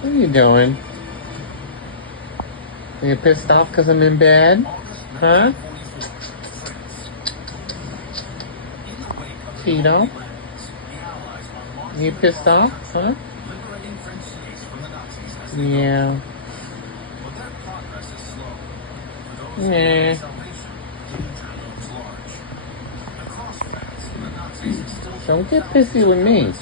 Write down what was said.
What are you doing? Are you pissed off because I'm in bed? Huh? Tito? You pissed off? Huh? Yeah. Nah. Don't get pissy with me.